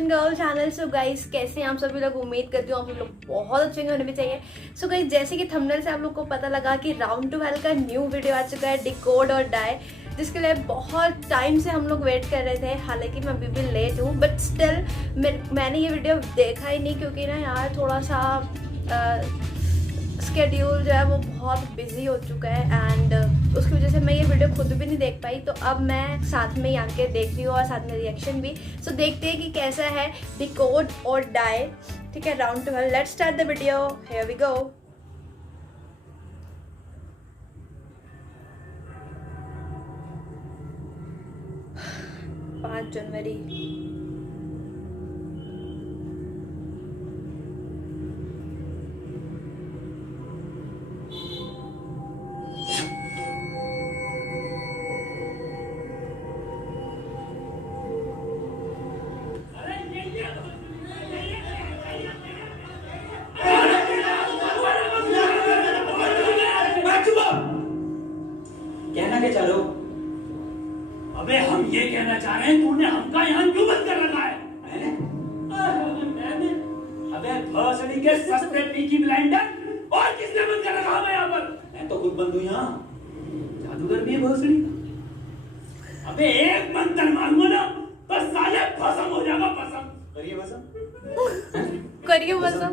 Action girl channel. So guys, कैसे हैं आप सभी लोग? उम्मीद करती हूँ आप सब लोग बहुत अच्छे होने भी चाहिए। सो गाइस, जैसे कि थंबनेल से आप लोग को पता लगा कि राउंड 12 का न्यू वीडियो आ चुका है, डिकोड और डाई, जिसके लिए बहुत टाइम से हम लोग वेट कर रहे थे। हालांकि मैं अभी भी लेट हूँ, बट स्टिल मैंने ये वीडियो देखा ही नहीं, क्योंकि ना यार थोड़ा सा स्केड्यूल जो है वो बहुत बिजी हो चुका है एंड उसकी वजह से मैं ये वीडियो खुद भी नहीं देख पाई। तो अब मैं साथ में ही आके देख रही हूँ और साथ में रिएक्शन भी। सो देखते हैं कि कैसा है डिकोड और डाई। ठीक है, round 12, let's start the video, here we go. 5 जनवरी। कहना क्या चाह रहे हो? अबे हम ये कहना चाह रहे हैं तूने हमका यहाँ क्यों बंद कर रखा है? मैंने? अबे भोसड़ी के सस्ते पीकी ब्लाइंडर, और किसने बंद कर रखा है यहाँ पर? मैं तो खुद बंद हूँ यहाँ। जादूगर भी है भोसड़ी का। अबे एक मंत्र मारूंगा ना तो साले भस्म हो जाएगा, भस्म। करिए भस्म। करिए भस्म।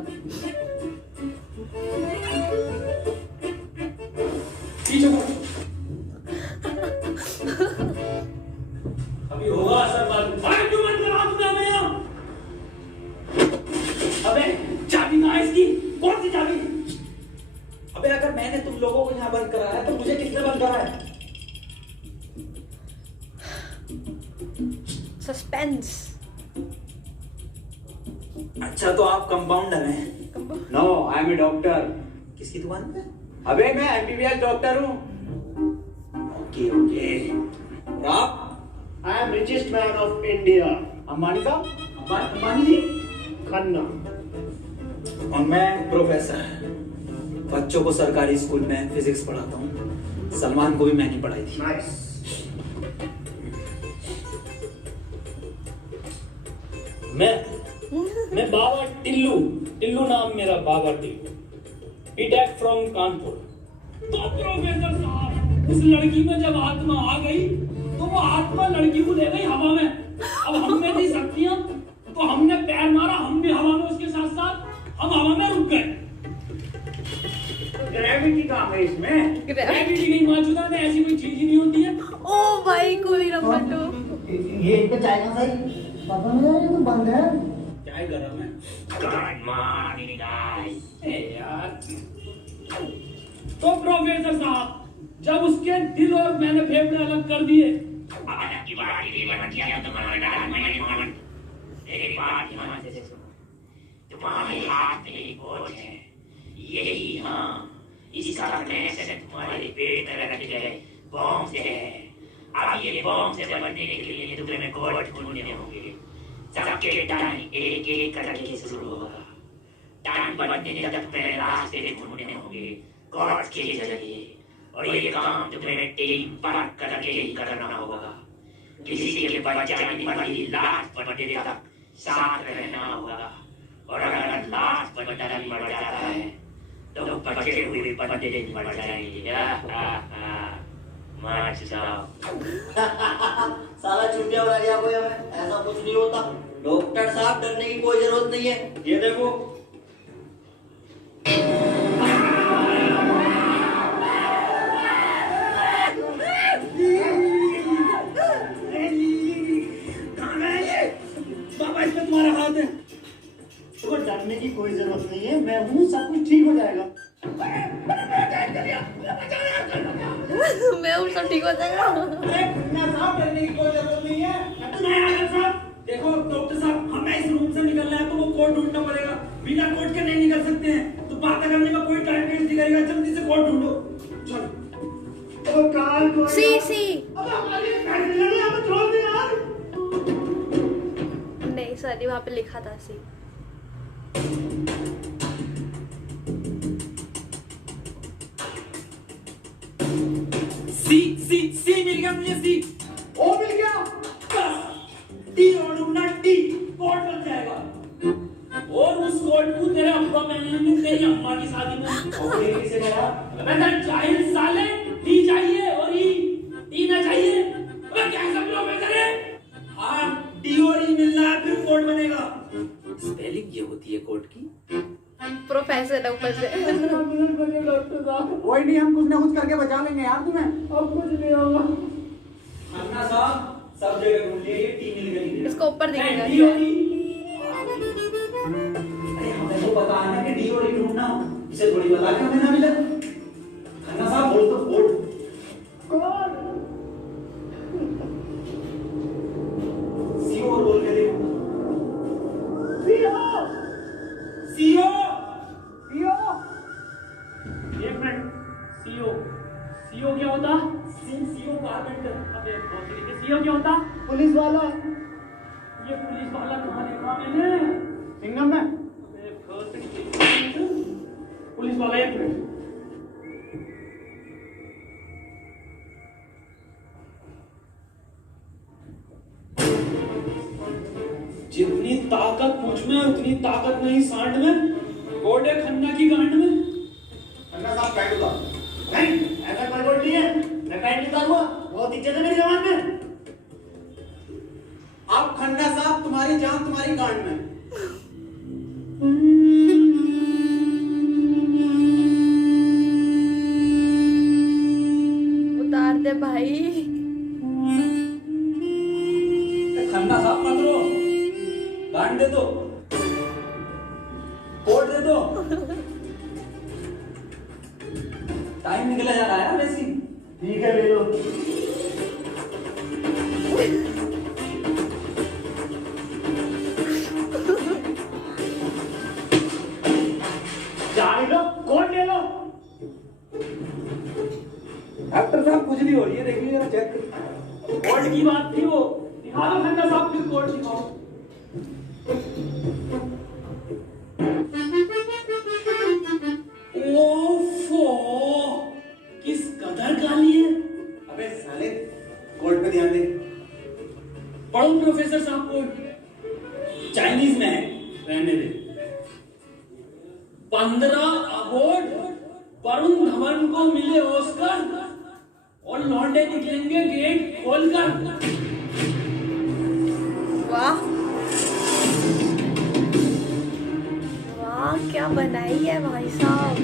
पीछे मुड़। अभी होगा असर मालूम। अरे क्यों बंद करा तूने हमें यहाँ? अबे चाबी कहाँ है इसकी? कौन सी चाबी? अबे अगर मैंने तुम लोगों को यहाँ बंद करा है तो मुझे किसने बंद करा है? सस्पेंस। अच्छा, तो आप कंपाउंडर हैं? No, I am a doctor. किसकी दुकान पे? अबे मैं एमबीबीएस डॉक्टर हूँ। Okay okay. और आप? I am richest man of India. Ambani साहब? अंबानी जी? खन्ना। और मैं प्रोफेसर, बच्चों को सरकारी स्कूल में फिजिक्स पढ़ाता हूँ। सलमान को भी मैंने पढ़ाई थी। नाइस। मैं बाबा टिल्लू नाम मेरा, बाबा टिल्लू, बीटेक फ्रॉम कानपुर। तो प्रोफेसर साहब, उस लड़की में जब आत्मा आ गई तो वो आत्मा लड़की को ले गई हवा में। अब हम में थी शक्तियां, तो हमने पैर मारा, हम भी हवा में उसके साथ साथ हम हवा में रुक गए। ग्रेविटी कहाँ है इसमें? ग्रेविटी नहीं मौजूद है, ऐसी कोई चीज ही नहीं होती है। ओ भाई, कूली नंबर 2। ये इनका चाय का सही पता नहीं यार, ये तो बंद है। चाय गरम है। Good morning guys. यार तो प्रोफेसर साहब, जब उसके दिल और मैंने फेफड़े अलग कर दिए, तुम्हारे हाथ में एक बोझ है, यही हाँ, इसी करने से तुम्हारे पेट में रखे गए बॉम्ब से है। अब ये बॉम्ब से बनने के लिए तुम्हें कोड ढूंढने होंगे। सबके टाइम एक एक करके शुरू होगा। टाइम बनने तक तुम्हें रास्ते ढूंढने होंगे कोड के जरिए, और ये काम तुम्हें टीम वर्क करके ही करना होगा। किसी के बचाने वाली लास्ट बंदे तक साथ रहना होगा, और अगर लास्ट बंदा मर जाता है तो बचे हुए बंदे मर जाएंगे। मार जाओ। साला चुटिया उड़ा दिया कोई हमें, ऐसा कुछ नहीं होता। डॉक्टर साहब, डरने की कोई जरूरत नहीं है। ये देखो। बाबा, इसमें तुम्हारा हाथ है। तो डरने की कोई जरूरत नहीं है, मैं हूँ, सब कुछ ठीक हो जाएगा। मैं हूँ, सब ठीक हो जाएगा। साहब, डरने की कोई जरूरत नहीं है। देखो डॉक्टर साहब, हमें इस रूम से निकलना है तो वो कोड ढूंढना पड़ेगा। बिना कोड के नहीं निकल सकते हैं, तो बात करने का कोई टाइम नहीं दिखेगा। जल्दी से कोड ढूंढो। चलो। तो काल को सी अब हमारी फैमिली ने हमें छोड़ दिया यार। नहीं, सॉरी, वहाँ पे लिखा था सी। सी मिल गया मुझे। सी ओ मिल गया। टी और टी पोर्टल कोट को तेरे अब्बा पहनेंगे तेरी अम्मा की शादी में। और ये किसे कहा? अबे जाहिल साले, टी चाहिए और टी ना चाहिए। अबे कैसा प्रोफेसर है? हाँ, डी और ई मिलना है फिर कोड बनेगा। स्पेलिंग ये होती है कोट की। प्रोफेसर है ऊपर से। डॉक्टर साहब कोई नहीं, हम कुछ ना कुछ करके बचा लेंगे यार तुम्हें। अब कुछ नहीं होगा। खन्ना साहब सब जगह ढूंढ लिए, टी मिल गई। इसको ऊपर दिखेगा। डी और ई। अरे हमें तो पता है ना कि डी और ई ढूंढना, इसे थोड़ी बता के हमें ना मिले। खन्ना साहब बोल तो बोल। सीओ और बोल के देखो। सीओ एक मिनट, सीओ क्या होता? CO carpenter. अबे सीओ क्या होता? पुलिस वाला ये पुलिस वाला कहाँ देखा मैंने? सिंगम में। अबे पुलिस वाला, एक मिनट। जितनी ताकत मुझ में उतनी ताकत नहीं सांड में, गोडे खन्ना की गांड में। खन्ना साहब पैंट उतार। नहीं, ऐसा कोई बोल नहीं है, मैं पैंट नहीं उतारूंगा, बहुत इज्जत है मेरी जवान में। अब खन्ना साहब तुम्हारी जान तुम्हारी गांड में। उतार दे भाई। खन्ना साहब मत रो, गांड दे दो, कोड दे दो। टाइम निकला जा रहा है वैसी। ठीक है, ले लो। जा लो, कौन ले लो। डॉक्टर साहब कुछ नहीं हो रही है, देखिए जरा चेक। कोर्ट की बात थी वो। दिखा दो खन्ना साहब, फिर कोर्ट दिखाओ। ओफो, किस कदर काली है। अबे साले कोड पे ध्यान दे। पढ़ो प्रोफेसर साहब कोर्ट। चाइनीज में है। रहने दे। 15 अवार्ड वरुण धवन को मिले ऑस्कर और लौंडे निकलेंगे गेट खोलकर। वाह वाह, क्या बनाई है भाई साहब।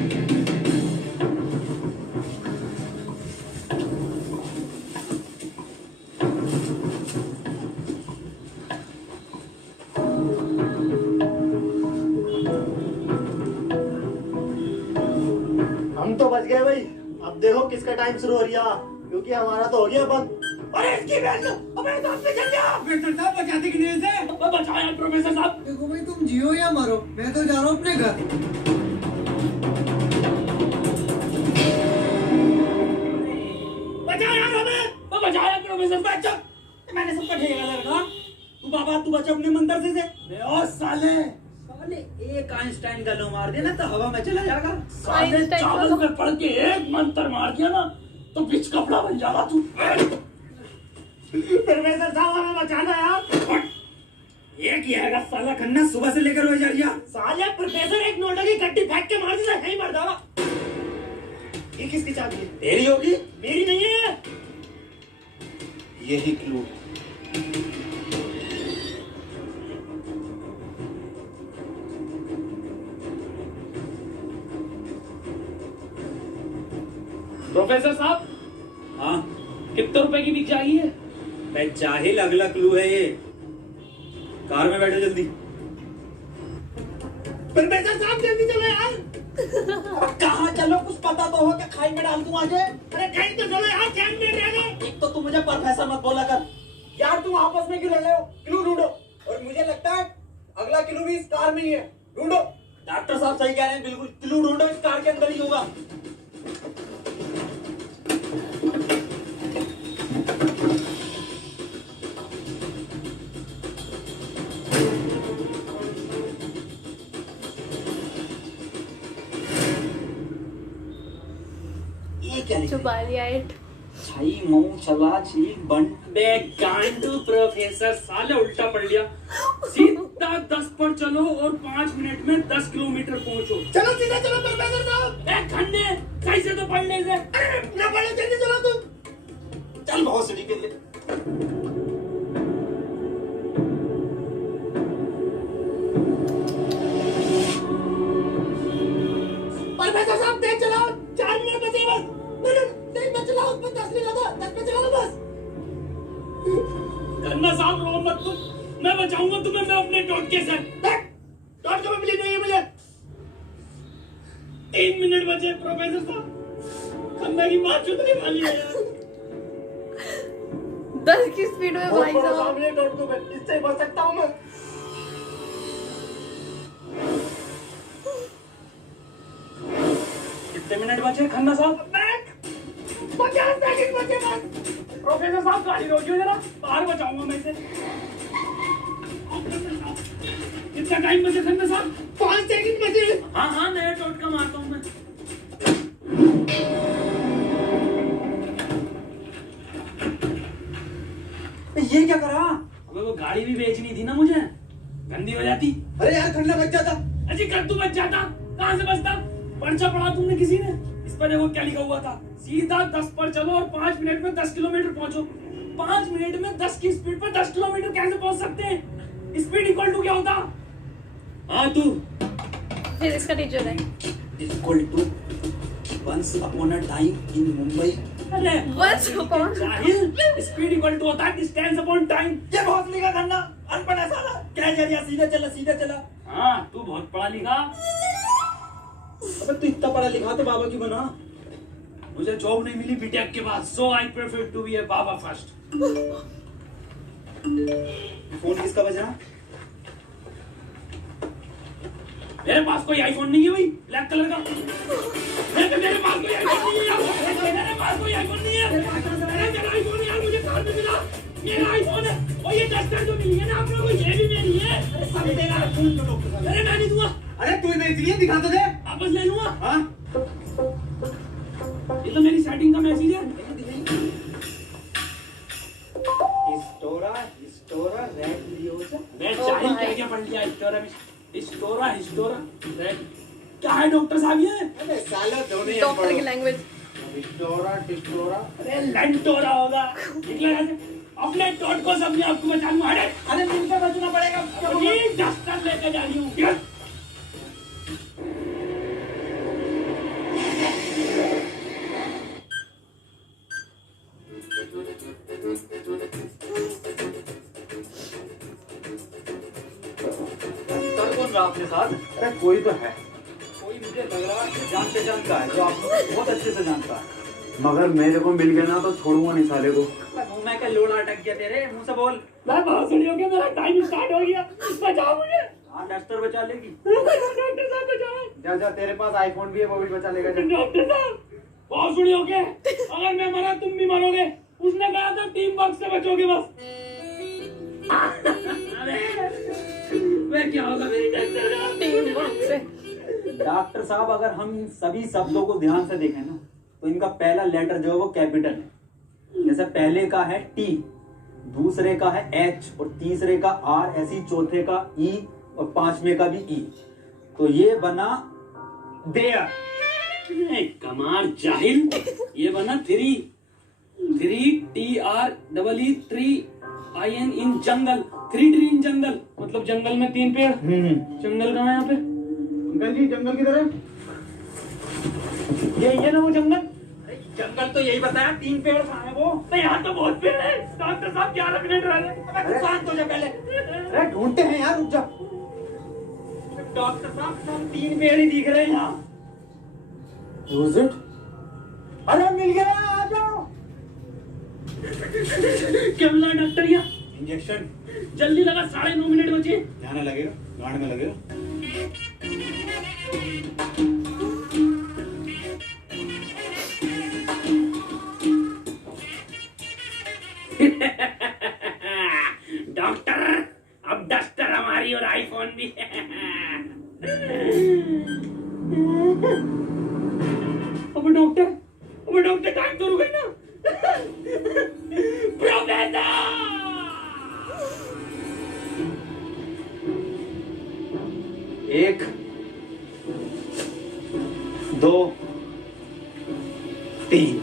हम तो बच गए भाई। अब देखो किसका टाइम शुरू हो रहा, क्योंकि हमारा तो हो गया बंद। अरे इसकी बहन, अबे तो आपने चल गया। प्रोफेसर साहब बचाते कि नहीं से? बचाया प्रोफेसर साहब। देखो भाई, तुम जियो या मरो, मैं तो जा रहा हूँ अपने घर। बचाया हमें, बचाया प्रोफेसर साहब। मैंने सबका ठेका लगा। तू बाबा तू बचा अपने मंदिर से। ओ साले, साले एक आइंस्टाइन का लो मार दिया ना तो हवा में चला जाएगा। साले आइंस्टाइन चावल को- में पड़ के एक मंत्र मार दिया ना तो बिच कपड़ा बन जाएगा तू। प्रोफेसर साहब हमें बचाना यार। ये किया है साला खन्ना सुबह से लेकर हो जा रहा। साले प्रोफेसर एक नोटा की कट्टी फेंक के मार दिया, कहीं मर जावा। ये किसकी चाबी है? तेरी होगी। मेरी नहीं है। यही क्लू। प्रोफेसर साहब, हाँ कितने रुपए की बिक जाएगी? मैं जाहिल, अगला क्लू है ये। कार में बैठो जल्दी। प्रोफेसर साहब जल्दी चलो यार। कहाँ चलो, कुछ पता तो हो कि खाई में डाल दूं आगे। अरे कहीं तो चलो यार, चैन में रह गए। एक तो तू मुझे प्रोफेसर मत बोला कर। यार तुम आपस में क्यों लड़ रहे हो? क्लू ढूंढो। और मुझे लगता है अगला क्लू भी इस कार में ही है, ढूंढो। डॉक्टर साहब सही कह रहे हैं, बिल्कुल क्लू ढूंढो, इस कार के अंदर ही होगा। ये क्या लिखा है? छुपा लिया इट। छाई मऊ चला चीक बंट। बे गांडू प्रोफेसर, साले उल्टा पढ़ लिया। सीधा 10 पर और चलो और 5 मिनट में 10 किलोमीटर पहुंचो। चलो सीधा चलो प्रोफेसर साहब। ए खन्ने, सही से तो पढ़ ले से। ना पढ़े जल्दी चलो तुम। चल बहुत सिटी के लिए। प्रोफेसर साहब तेज चलाओ, 4 मिनट बचे बस। नहीं तेज मत चलाओ, उसमें 10 लिखा था, 10 पे चलाओ बस। खन्ना साहब रो मत तुम, मैं बचाऊंगा तुम्हें, मैं अपने टोटके से। डॉट को मिली नहीं है मुझे। 3 मिनट बचे प्रोफेसर साहब, खन्ना की बात चुतने वाली है यार। 10 की स्पीड में भाई साहब। सामने डॉट को इससे बच सकता हूँ मैं। कितने मिनट बचे खन्ना साहब? 50 सेकंड बचे बस। प्रोफेसर साहब गाड़ी रोकियो जरा, बाहर बचाऊंगा मैं इसे। कितना टाइम बचे खन्ना साहब? 5 सेकंड बचे। हाँ हाँ नया टोटका मारता हूँ मैं। ये क्या करा? अबे वो गाड़ी भी बेचनी थी ना मुझे, गंदी हो जाती। अरे यार खन्ना बच जाता। अजी कद्दू बच जाता, कहाँ से बचता? पर्चा पढ़ा तुमने किसी ने? इस पर देखो क्या लिखा हुआ था, सीधा 10 पर चलो और 5 मिनट में 10 किलोमीटर पहुंचो। 5 मिनट में 10 की स्पीड पर 10 किलोमीटर कैसे पहुंच सकते हैं? स्पीड इक्वल टू क्या होता? हाँ तू फिजिक्स का टीचर है। Equal to once upon a time in Mumbai. अरे Once upon- जाहिल, स्पीड इक्वल टू होता है डिस्टेंस अपॉन टाइम। ये बहुत लिखा खन्ना, अनपढ़ है साला। क्या जरिया, सीधा चला सीधा चला। हाँ तू बहुत पढ़ा लिखा। अबे तू इतना पढ़ा लिखा तो बाबा क्यों बना? मुझे जॉब नहीं मिली बीटेक के बाद, so I prefer to be a baba first. Phone किसका बजा? मेरे पास कोई आईफोन नहीं है भाई, ब्लैक कलर का। मेरे पास कोई आईफोन नहीं है, मेरे पास कोई आईफोन नहीं है। मेरा आईफोन यार मुझे कार में मिला, मेरा आईफोन है। और ये डस्टर जो मिली है ना आप लोगों को, ये भी मेरी है। अरे तेरा फोन तो लोग। अरे मैं नहीं दूंगा, अरे तू नहीं चाहिए, दिखा तो दे। वापस ले लूंगा। हाँ ये तो मेरी सेटिंग का मैसेज है। हिस्टोरा रेड लियोजा। मैं चाहिए क्या क्या पढ़ लिया, हिस्टोरा रेड। क्या है डॉक्टर साहब ये? अरे साला दोनों डॉक्टर की लैंग्वेज। हिस्टोरा। अरे लंटोरा होगा। निकला यहाँ से। अपने टोट को सबने आपको बचाऊंगा। अरे मिलकर बचना पड़ेगा। ये डस्टर लेकर जा रही हूँ। सर कौन रहा आपके साथ? अरे कोई तो है, कोई मुझे लग रहा है जान पहचान का है, जो आप लोग को बहुत अच्छे से जानता है। मगर मेरे को मिल गया ना तो छोड़ूंगा नहीं साले को। मुंह में का लोड़ा अटक गया तेरे मुंह से बोल। मैं बहुत सुनी हो गया, मेरा टाइम स्टार्ट हो गया। बचाओ मुझे। हाँ डस्टर बचा लेगी। डॉक्टर साहब बचाओ। जा जा, तेरे पास आईफोन भी है, वो भी बचा लेगा। जा। डॉक्टर साहब बहुत सुनी हो गया, अगर मैं मरा तुम भी मरोगे। उसने कहा था टीम वर्क से बचोगे बस। अरे मैं क्या होगा मेरी डॉक्टर? टीम वर्क से। डॉक्टर साहब अगर हम इन सभी शब्दों को ध्यान से देखें ना, तो इनका पहला लेटर जो है वो कैपिटल है। जैसे पहले का है टी, दूसरे का है एच और तीसरे का आर, ऐसी चौथे का ई और पांचवे का भी ई। तो ये बना देयर। कमाल जाहिल, ये बना 3 TREE in jungle. 3 tree in जंगल मतलब जंगल में 3 पेड़। जंगल कहाँ है यहाँ पे? अंकल जी जंगल किधर है? ये ना वो जंगल। अरे जंगल तो यही बताया, 3 पेड़ कहाँ है वो? तो यहाँ तो बहुत पेड़ है। डॉक्टर साहब 11 मिनट रह गए। अबे शांत हो जा पहले। अरे ढूंढते हैं यार, रुक जा। डॉक्टर साहब सब 3 पेड़ ही दिख रहे हैं यहाँ। Who's it? अरे मिल गया, आ जाओ। क्या मिला डॉक्टर? यहाँ इंजेक्शन जल्दी लगा, 9.5 मिनट बचे। ध्यान लगेगा, गांड में लगेगा। डॉक्टर अब डस्टर हमारी और आईफोन भी है। अब डॉक्टर टाइम तो रुक गई ना। प्रोफेसर 1 2 3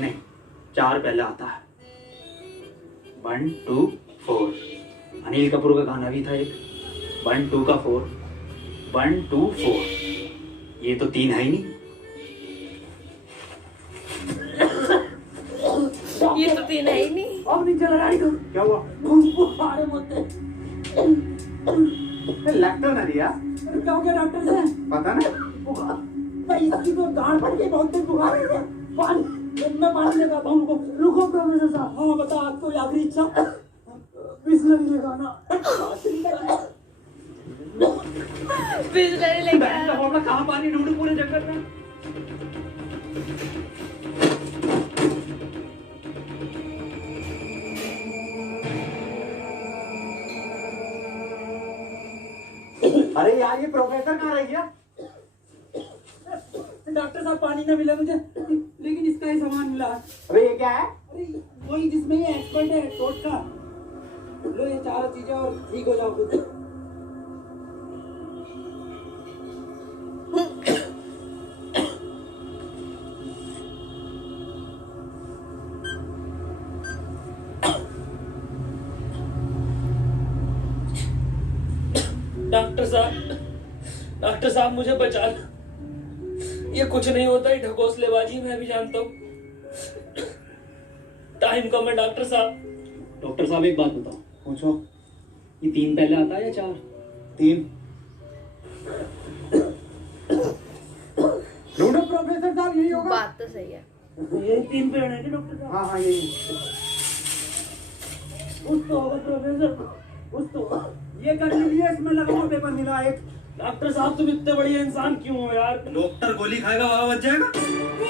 नहीं 4 पहले आता है 1 2 4 अनिल कपूर का गाना भी था एक 1 2 का 4 1 2 4 ये तो 3 है ही नहीं ये तो 3 है ही नहीं। अब नहीं चल रहा है क्या हुआ बुखार होते लगता ना रिया क्या हो गया डॉक्टर से पता ना बुखार भाई इसकी तो गांड फट गई बहुत तेज बुखार है पानी मैं पानी लगाता हूँ रुको प्रोफेसर साहब हाँ बता कोई आखिरी इच्छा बिस्लरी लगाना बिस्लरी लेके आया। कहाँ पानी ढूंढू पूरे जंगल में अरे यार ये प्रोफेसर कहाँ रह गया? डॉक्टर साहब पानी ना मिला मुझे लेकिन इसका ही सामान मिला है अबे ये क्या है? अरे वही जिसमें ये एक्सपर्ट है टोट का लो ये 4 चीजें और ठीक हो जाओ खुद डॉक्टर साहब मुझे बचा लो ये कुछ नहीं होता है ढकोसलेबाजी मैं भी जानता हूँ टाइम कम है डॉक्टर साहब एक बात बताओ पूछो। ये 3 पहले आता है या 4 3 ढूंढो प्रोफेसर साहब यही होगा। बात तो सही है। ये 3 पेड़ है कि डॉक्टर साहब हाँ हाँ यही कुछ तो होगा प्रोफेसर कुछ तो ये कर लीजिए इसमें लगाओ पेपर मिला एक डॉक्टर साहब तुम इतने बढ़िया इंसान क्यों हो यार डॉक्टर गोली खाएगा बाबा बच जाएगा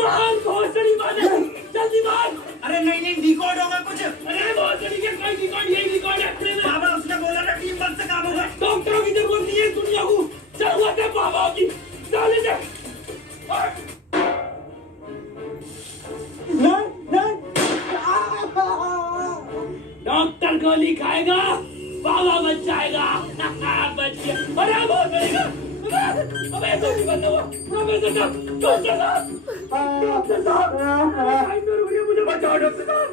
मार बहुत बड़ी बात है जल्दी मार अरे नहीं रिकॉर्ड होगा कुछ अरे बहुत बड़ी क्या कोई रिकॉर्ड यही रिकॉर्ड है अपने में बाबा उसने बोला ना टीम वर्क से काम होगा डॉक्टरों की जरूरत नहीं है दुनिया को जरूरत है बाबा की डाले जा डॉक्टर गोली खाएगा बाबा बच जाएगा बच गया अरे बहुत बढ़ेगा अबे तो भी बंद हुआ प्रोफेसर साहब डॉक्टर साहब मुझे बचाओ डॉक्टर साहब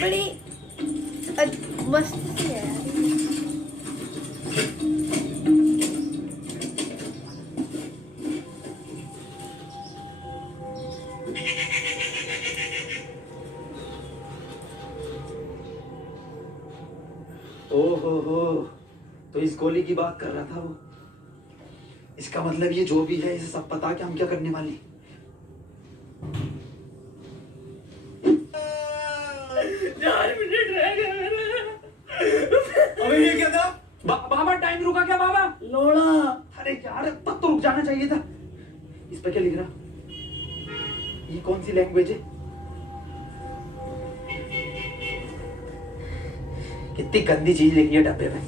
बड़ी मस्त सी है यार। ओहो तो इस गोली की बात कर रहा था वो इसका मतलब ये जो भी है इसे सब पता कि हम क्या करने वाले 4 मिनट रह गए मेरे अबे ये क्या था बाबा टाइम रुका क्या बाबा लोड़ा अरे यार तब तो रुक जाना चाहिए था इस पर क्या लिख रहा ये कौन सी लैंग्वेज है कितनी गंदी चीज लिखी है डब्बे में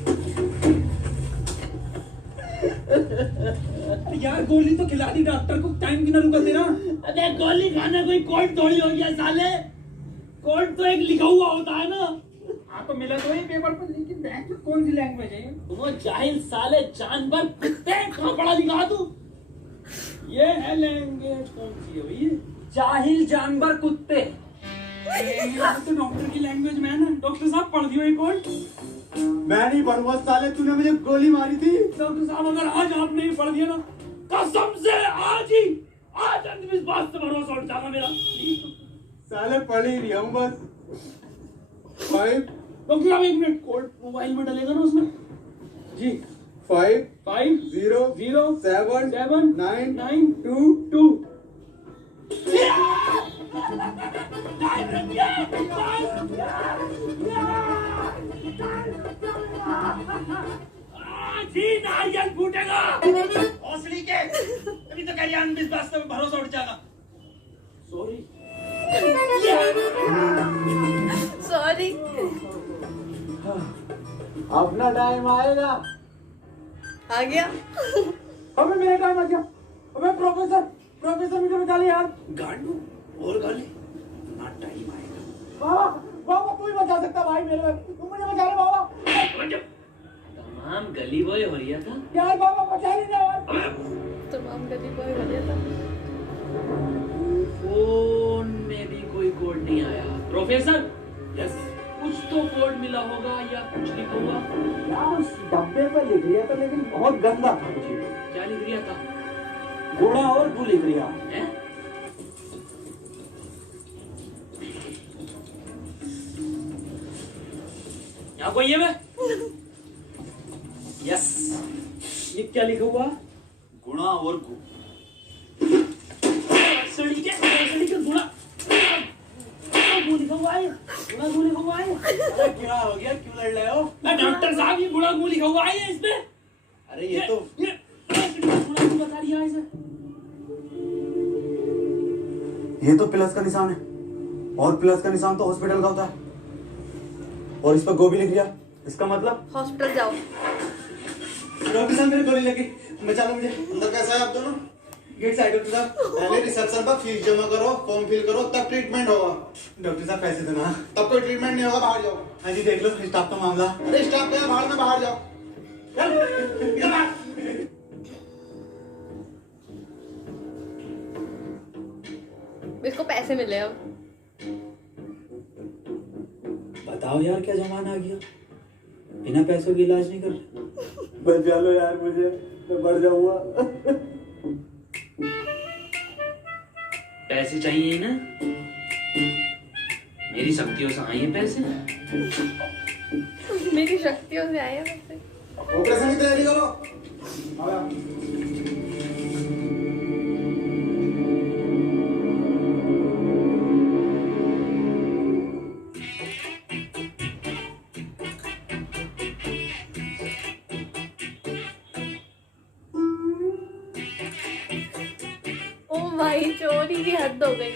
यार गोली तो खिला दी डॉक्टर को टाइम की ना रुका तेरा अरे गोली खाना कोई कोड थोड़ी हो गया साले कोड तो एक लिखा हुआ होता है ना हाँ तो मिला तो ही पेपर पर लेकिन बैंक कौन सी लैंग्वेज है वो जाहिल साले जानवर कुत्ते कहाँ पढ़ा लिखा तू ये है लैंग्वेज कौन सी है भैया जाहिल जानवर कुत्ते तो डॉक्टर की लैंग्वेज में है ना डॉक्टर साहब पढ़ दियो एक और मैं नहीं पढ़ूंगा साले तूने मुझे गोली मारी थी डॉक्टर साहब अगर आज आपने ही पढ़ दिया ना कसम से आज अंधविश्वास से भरोसा उठ जाएगा मेरा साले पढ़ ही लिया हूँ बस 5 डॉक्टर साहब 1 मिनट कोड मोबाइल में डलेगा ना उसमें जी 5 5 0 0 7 7 9 9 2 2 जी नारियल फूटेगा हौसली के अभी तो कह रही अंधविश्वास से भरोसा उठ जाएगा सॉरी सॉरी। अपना टाइम आएगा आ गया। अबे मेरा टाइम आ गया। अबे प्रोफेसर मुझे बचा ले यार। गाड़ू और गाली ना टाइम आएगा। बाबा तू ही बचा सकता भाई मेरे, तू मुझे बचा ले बाबा। तमाम गली बॉय हो रहा था यार बाबा बचा लेना यार। तमाम गली बॉय हो गया था। फोन में भी कोई कोड नहीं आया। प्रोफेसर यस, कुछ तो कोड मिला होगा या कुछ लिखा हुआ। यार उस डब्बे पे लिख लिया था लेकिन बहुत गंदा था। क्या लिख रिया था? गुणा और गु लिख लिया हैं? यहाँ कोई है बे? यस, ये क्या लिखा हुआ? गुणा और गु। सड़ी के गुणा गु लिखा हुआ है। गुणा गु लिखा हुआ है। अरे क्या हो गया, क्यों लड़ रहे हो? डॉक्टर साहब ये गुणा गु लिखा हुआ है इसमें। अरे ये तो गुणा गु बता दिया इसे। ये तो प्लस का निशान है और प्लस का निशान तो हॉस्पिटल का होता है और इस पर गो भी लिख दिया। इसका मतलब हॉस्पिटल जाओ। डॉक्टर साहब मेरे गोली लगी, बचा लो मुझे। अंदर कैसा है आप दोनों? गेट साइड डॉक्टर साहब। पहले रिसेप्शन पर फीस जमा करो, फॉर्म फिल करो, तब ट्रीटमेंट होगा। डॉक्टर साहब पैसे देना। तब कोई ट्रीटमेंट नहीं होगा, बाहर जाओ। हाँ जी देख लो स्टाफ का मामला। अरे स्टाफ क्या बाहर में, बाहर जाओ। इसको पैसे मिले अब। बताओ यार क्या जमाना आ गया, बिना पैसों के इलाज नहीं कर रहे। बचा लो यार मुझे, मैं मर जाऊंगा। पैसे चाहिए ना? मेरी शक्तियों से आए हैं पैसे। मेरी शक्तियों से आए हैं पैसे। ऑपरेशन की तैयारी करो। आओ यार। ओ भाई चोरी की हद हो गई।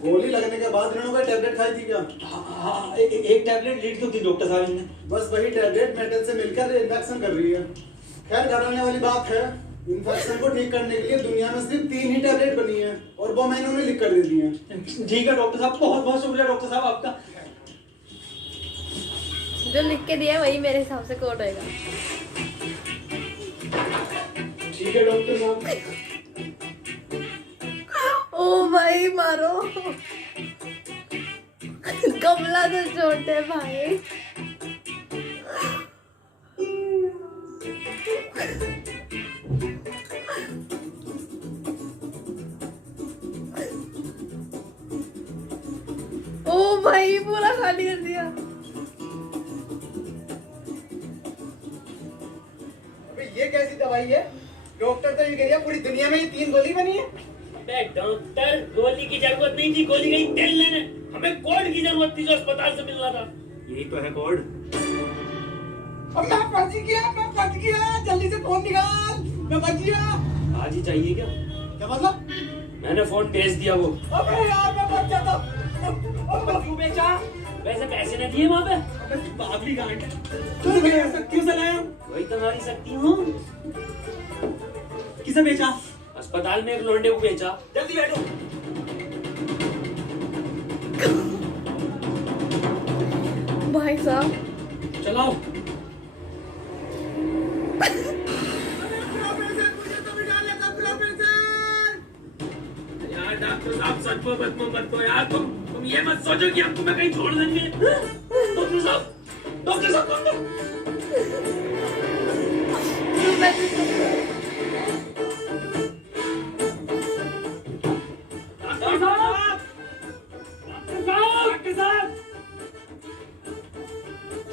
गोली लगने के बाद इन्होंने कोई टेबलेट खाई थी क्या? हाँ एक टैबलेट लीड तो थी डॉक्टर साहब ने। बस वही टेबलेट मेटल से मिलकर इन्फेक्शन कर रही है। खैर घबराने वाली बात है, इन्फेक्शन को ठीक करने के लिए दुनिया में सिर्फ 3 ही टेबलेट बनी है और वो मैंने उन्हें लिख कर दे दी है। ठीक है डॉक्टर साहब, बहुत बहुत शुक्रिया डॉक्टर साहब आपका। जो लिख के दिया वही मेरे हिसाब से कोड होएगा। ठीक है डॉक्टर साहब। ओ भाई मारो। गमला तो छोड़ते भाई। ओ भाई पूरा खाली कर दिया। अबे ये कैसी दवाई है? डॉक्टर तो ये कह रहा पूरी दुनिया में ये 3 गोली बनी है। डॉक्टर गोली की जरूरत नहीं थी, गोली गई तेल लेने। हमें कोड की जरूरत थी जो अस्पताल से मिल रहा था। यही तो है कोड। अब मैं फंस गया, जल्दी से फोन निकाल, मैं बच गया। आज ही चाहिए क्या? क्या मतलब? मैंने फोन भेज दिया वो। अबे यार मैं बच जाता। क्यों बेचा? वैसे पैसे न दिए वहाँ पे? अबे पागली गांड। तू क्यों चलाया? वही तुम्हारी शक्ति हूँ। किसे बेचा? अस्पताल में एक लौंडे को बेचा। जल्दी बैठो। भाई साहब चलाओ। यार डॉक्टर साहब सच में मत को यार, तुम ये मत सोचो कि हम तुम्हें कहीं छोड़ देंगे। डॉक्टर साहब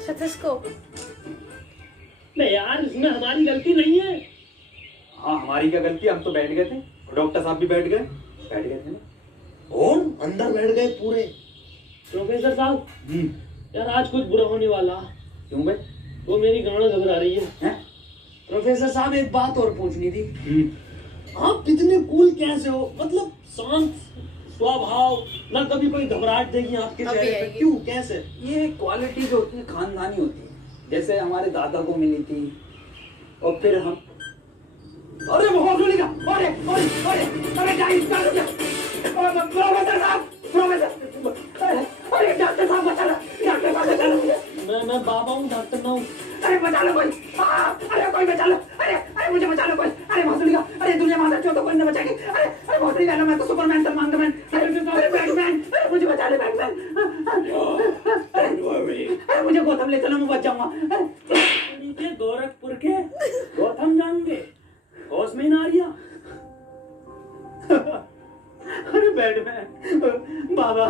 स्टेथोस्कोप। नहीं यार, इसमें हमारी गलती नहीं है। हाँ हमारी क्या गलती, हम तो बैठ गए थे, डॉक्टर साहब भी बैठ गए थे ना। और अंदर बैठ गए पूरे। प्रोफेसर साहब यार आज कुछ बुरा होने वाला। क्यों भाई? वो मेरी गांड घबरा रही है। प्रोफेसर साहब एक बात और पूछनी थी। आप कितने कूल कैसे हो? मतलब शांत स्वभाव, ना कभी कोई घबराहट देगी आपके अभी चेहरे पे। आएगी। क्यों, कैसे? ये क्वालिटी जो होती है खानदानी होती है। जैसे हमारे दादा को मिली थी, और फिर हम अरे बहुत गोली का, अरे गाइस क्या हो गया? प्रोफेसर साहब, अरे डॉक्टर साहब बचा लो मुझे। मैं बाबा हूँ, डॉक्टर ना हूँ। अरे बचा लो कोई, अरे कोई बचा लो, अरे मुझे बचा लो कोई। अरे भोसड़ी का, अरे दुनिया माता चो तो कोई न बचाएगी। अरे भोसड़ी का, मैं तो सुपरमैन, सलमान का मैन, अरे बैटमैन, अरे मुझे बचा ले बैटमैन। अरे मुझे गौतम ले चलो, मैं बच जाऊंगा। गोरखपुर के गौतम जाएंगे, होश में ही ना आ रिया। अरे बैटमैन, बाबा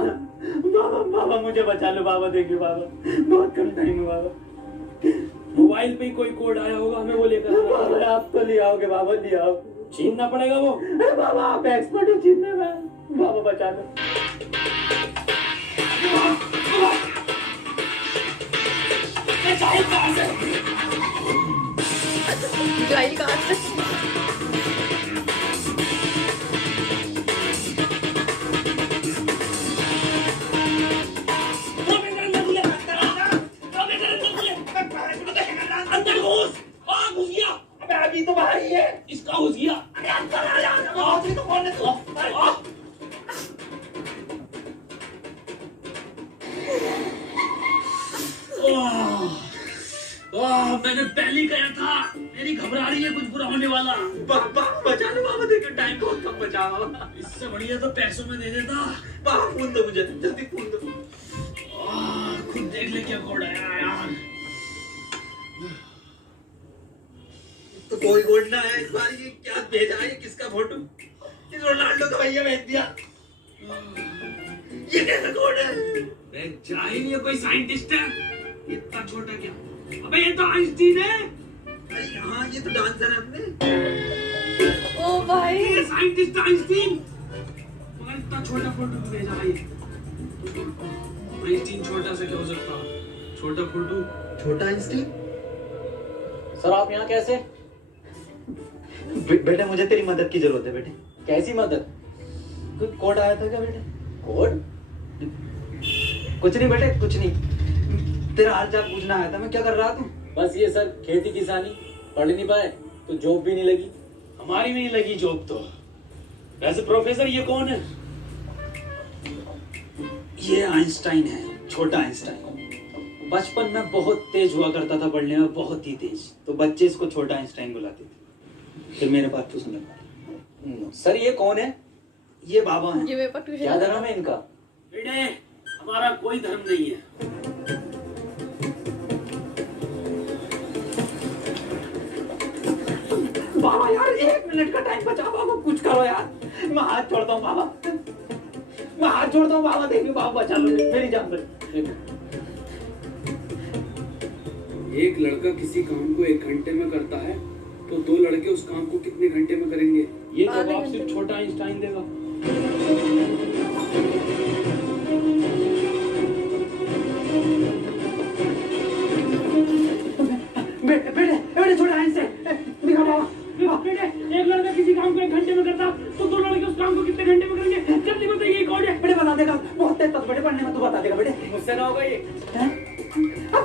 मुझे बचा लो बाबा, देखिए बाबा बहुत कम टाइम है बाबा। मोबाइल पे ही कोई कोड आया होगा, हमें वो लेकर आना। बाबा आप तो ले आओगे बाबा, ले आओ। छीनना पड़ेगा वो। अरे बाबा आप एक्सपर्ट हो छीनने में, बाबा बचा लो। जाइल कहाँ से? अंदर घुस, घुस गया। अबे अभी तो बाहर ही है। इसका घुस गया। अरे अंदर आ जा, भोसड़ी तो कौन है तू? मैंने पहले ही कहा था, मेरी घबरा रही है, कुछ बुरा होने वाला। बाबा बचा लो बाबा, देखिए टाइम बहुत कम बचा बाबा। इससे बढ़िया तो पैसों में दे देता। बाबा फोन दो मुझे, जल्दी फोन दो। खुद देख ले क्या कोड आया यार। तो कोई कोड ना है इस बार, ये क्या भेजा है, किसका फोटो? इस रोनाल्डो का भैया भेज दिया। ये कैसा कोड है? जाहिल, ये कोई साइंटिस्ट है? इतना छोटा क्या? अबे ये तो आइंस्टीन है। अरे हाँ ये तो डांसर है अपने। ओ भाई, ये साइंटिस्ट आइंस्टीन। मगर इतना छोटा फोटो क्यों भेजा भाई? आइंस्टीन छोटा सा क्या हो सकता? छोटा फोटो। छोटा आइंस्टीन। सर आप यहाँ कैसे? बेटे मुझे तेरी मदद की जरूरत है बेटे। कैसी मदद? कोई कोड आया था क्या बेटे? कोड? कुछ नहीं बेटे, कुछ नहीं, तेरा हाल चाल पूछना आया था। मैं क्या कर रहा तू? बस ये सर, खेती किसानी, पढ़ नहीं पाए तो जॉब भी नहीं लगी। हमारी नहीं लगी जॉब तो। वैसे प्रोफेसर ये कौन है? ये आइंस्टाइन है, छोटा आइंस्टाइन। बचपन में बहुत तेज हुआ करता था पढ़ने में, बहुत ही तेज, तो बच्चे इसको छोटा आइंस्टाइन बुलाते थे। फिर मेरे बात तो सुन। सर ये कौन है? ये बाबा हैं। ये मेरे पास ट्यूशन क्या धर्म है इनका? बेटे हमारा कोई धर्म नहीं है। बाबा यार 1 मिनट का टाइम बचा, बाबा कुछ करो यार, मैं हाथ छोड़ता हूँ बाबा, मैं हाथ छोड़ता हूँ बाबा, देखिए बाबा बचा लो मेरी जान बची। एक लड़का किसी काम को 1 घंटे में करता है तो 2 लड़के उस काम को कितने घंटे में करेंगे? ये जवाब सिर्फ छोटा आइंस्टाइन देगा। बेटे छोटा आइंस्टाइन दिखा बाबा। बेटे एक लड़का किसी काम को 1 घंटे में करता तो 2 लड़के उस काम को कितने घंटे में करेंगे? जल्दी बताइए ये कौन है? बेटे बता देगा, बहुत तेज बेटे पढ़ने में, तू बता देगा बेटे। मुझसे ना होगा ये।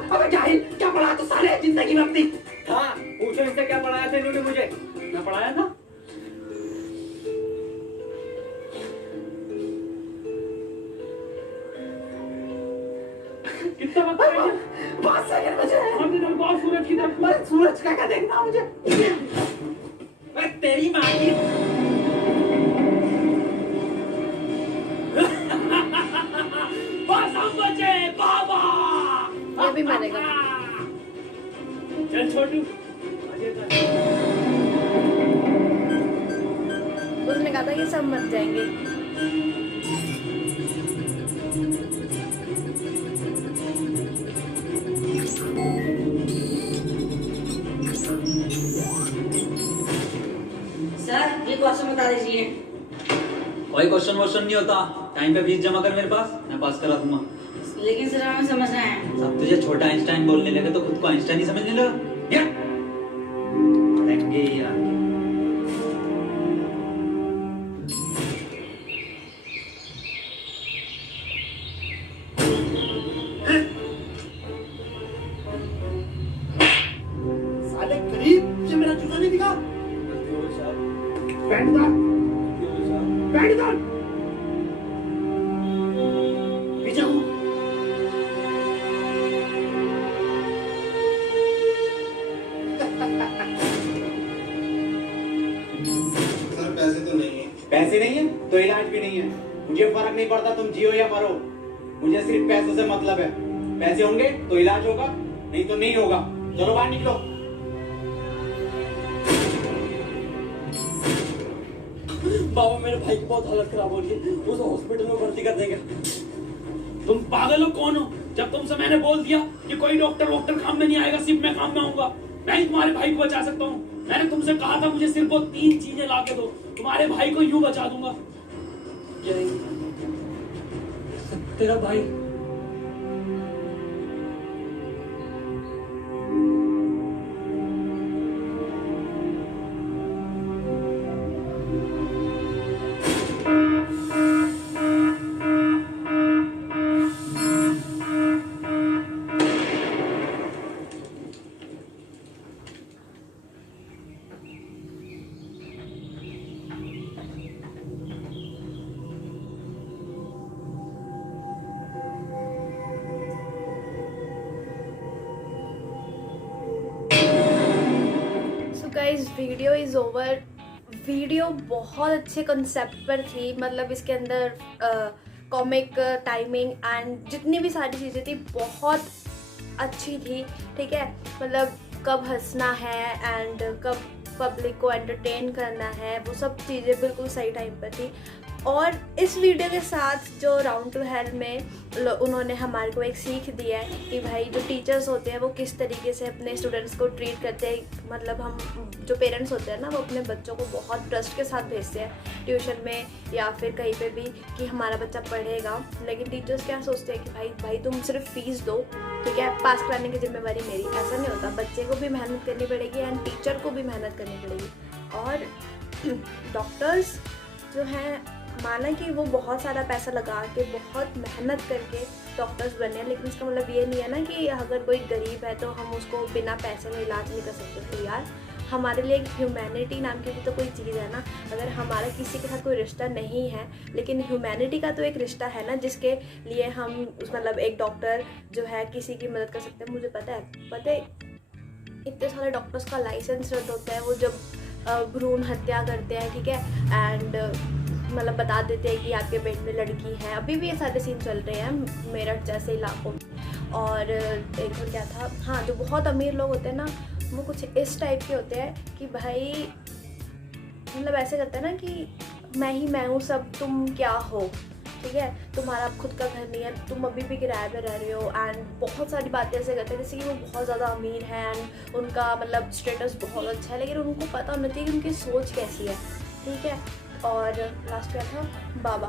अबे जाहिल, क्या पढ़ा तू सारे जिंदगी में अपनी? हाँ पूछो इनसे क्या पढ़ाया था इन्होंने मुझे। मैं पढ़ाया था। कितना वक्त है? 5 सेकंड बचे हैं। हमने तुमको और सूरज की तरफ। मैं सूरज का क्या देखना मुझे? मैं तेरी माँ की। बस हम बचे बाबा। ये भी मरेगा। चल छोटू। उसने कहा था कि सब मर जाएंगे। सर ये क्वेश्चन बता दीजिए। कोई क्वेश्चन वोश्चन नहीं होता, टाइम पे फीस जमा कर मेरे पास, मैं पास करा दूंगा। लेकिन सर हमें समझना है। सब तुझे छोटा आइंस्टाइन बोलने लगे तो खुद को आइंस्टाइन ही समझने लगा। पढ़ेंगे यार। बैंड डाल, बैंड डाल, पीछे हूँ। सर पैसे तो नहीं है। पैसे नहीं है तो इलाज भी नहीं है। मुझे फर्क नहीं पड़ता तुम जियो या मरो, मुझे सिर्फ पैसों से मतलब है। पैसे होंगे तो इलाज होगा, नहीं तो नहीं होगा। चलो बाहर निकलो। बाबा मेरे भाई की बहुत हालत खराब हो रही है, उसे हॉस्पिटल में भर्ती कर देंगे। तुम पागल हो कौन हो? जब तुमसे मैंने बोल दिया कि कोई डॉक्टर काम में नहीं आएगा, सिर्फ मैं काम में आऊंगा। मैं ही तुम्हारे भाई को बचा सकता हूँ। मैंने तुमसे कहा था मुझे सिर्फ वो 3 चीजें ला के दो, तुम्हारे भाई को यूं बचा दूंगा। तेरा भाई so guys video is over. Video बहुत अच्छे कंसेप्ट पर थी, मतलब इसके अंदर कॉमिक टाइमिंग एंड जितनी भी सारी चीज़ें थी बहुत अच्छी थी। ठीक है, मतलब कब हंसना है एंड कब पब्लिक को एंटरटेन करना है, वो सब चीज़ें बिल्कुल सही टाइम पर थी। और इस वीडियो के साथ जो राउंड टू हेल में उन्होंने हमारे को एक सीख दिया है कि भाई जो टीचर्स होते हैं वो किस तरीके से अपने स्टूडेंट्स को ट्रीट करते हैं। मतलब हम जो पेरेंट्स होते हैं ना, वो अपने बच्चों को बहुत ट्रस्ट के साथ भेजते हैं ट्यूशन में या फिर कहीं पे भी कि हमारा बच्चा पढ़ेगा। लेकिन टीचर्स क्या सोचते हैं कि भाई तुम सिर्फ फीस दो, ठीक है, पास कराने की जिम्मेवारी मेरी। ऐसा नहीं होता, बच्चे को भी मेहनत करनी पड़ेगी एंड टीचर को भी मेहनत करनी पड़ेगी। और डॉक्टर्स जो हैं, माना कि वो बहुत सारा पैसा लगा के बहुत मेहनत करके डॉक्टर्स बने हैं, लेकिन इसका मतलब ये नहीं है ना कि अगर कोई गरीब है तो हम उसको बिना पैसे में इलाज नहीं कर सकते। तो यार हमारे लिए एक ह्यूमैनिटी नाम की भी तो कोई चीज़ है ना। अगर हमारा किसी के साथ कोई रिश्ता नहीं है, लेकिन ह्यूमैनिटी का तो एक रिश्ता है ना, जिसके लिए हम मतलब एक डॉक्टर जो है किसी की मदद कर सकते हैं। मुझे पता है इतने सारे डॉक्टर्स का लाइसेंस रद्द होता है वो जब भ्रूण हत्या करते हैं, ठीक है, एंड मतलब बता देते हैं कि आपके पेट में लड़की है। अभी भी ये सारे सीन चल रहे हैं मेरठ जैसे इलाकों में। और एक और क्या था, हाँ, जो बहुत अमीर लोग होते हैं ना, वो कुछ इस टाइप के होते हैं कि भाई मतलब ऐसे करते हैं ना कि मैं हूँ सब, तुम क्या हो, ठीक है, तुम्हारा खुद का घर नहीं है, तुम अभी भी किराए पे रह रहे हो। एंड बहुत सारी बातें ऐसे करते हैं जैसे कि वो बहुत ज़्यादा अमीर हैं एंड उनका मतलब स्टेटस बहुत अच्छा है, लेकिन उनको पता होना चाहिए कि उनकी सोच कैसी है, ठीक है। और लास्ट क्या था, बाबा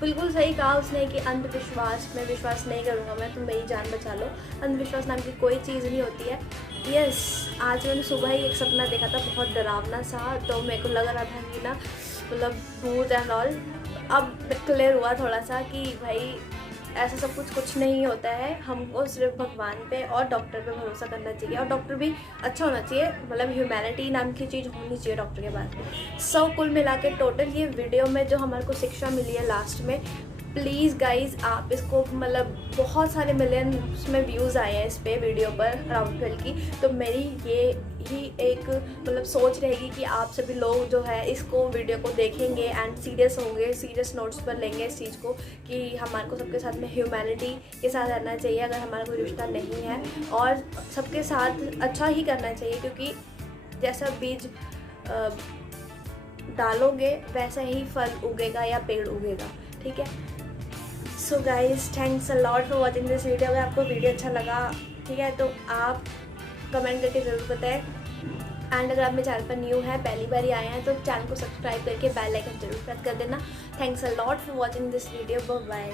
बिल्कुल सही कहा उसने कि अंधविश्वास में विश्वास नहीं करूँगा मैं, तुम मेरी जान बचा लो। अंधविश्वास नाम की कोई चीज़ नहीं होती है। यस, आज मैंने सुबह ही एक सपना देखा था बहुत डरावना सा, तो मेरे को लग रहा था कि ना मतलब भूत एंड ऑल। अब क्लियर हुआ थोड़ा सा कि भाई ऐसा सब कुछ नहीं होता है। हमको सिर्फ भगवान पे और डॉक्टर पे भरोसा करना चाहिए, और डॉक्टर भी अच्छा होना चाहिए, मतलब ह्यूमैनिटी नाम की चीज़ होनी चाहिए डॉक्टर के पास। सब कुल मिला के टोटल ये वीडियो में जो हमारे को शिक्षा मिली है लास्ट में, प्लीज़ गाइज आप इसको, मतलब बहुत सारे मिलियंस में व्यूज़ आए हैं इस पे वीडियो पर राउंड ट्वेल की। तो मेरी ये ही एक मतलब सोच रहेगी कि आप सभी लोग जो है इसको वीडियो को देखेंगे एंड सीरियस होंगे, सीरियस नोट्स पर लेंगे इस चीज़ को कि हमारे को सबके साथ में ह्यूमैनिटी के साथ रहना चाहिए अगर हमारा कोई रिश्ता नहीं है, और सबके साथ अच्छा ही करना चाहिए, क्योंकि जैसा बीज डालोगे वैसा ही फल उगेगा या पेड़ उगेगा, ठीक है। So guys thanks a lot for watching this video. अगर आपको वीडियो अच्छा लगा, ठीक है, तो आप कमेंट करके ज़रूर बताएं। एंड अगर आप मेरे चैनल पर न्यू है, पहली बार ही आए हैं, तो चैनल को सब्सक्राइब करके बेल आइकन जरूर प्रेस कर देना। Thanks a lot for watching this video. Bye bye.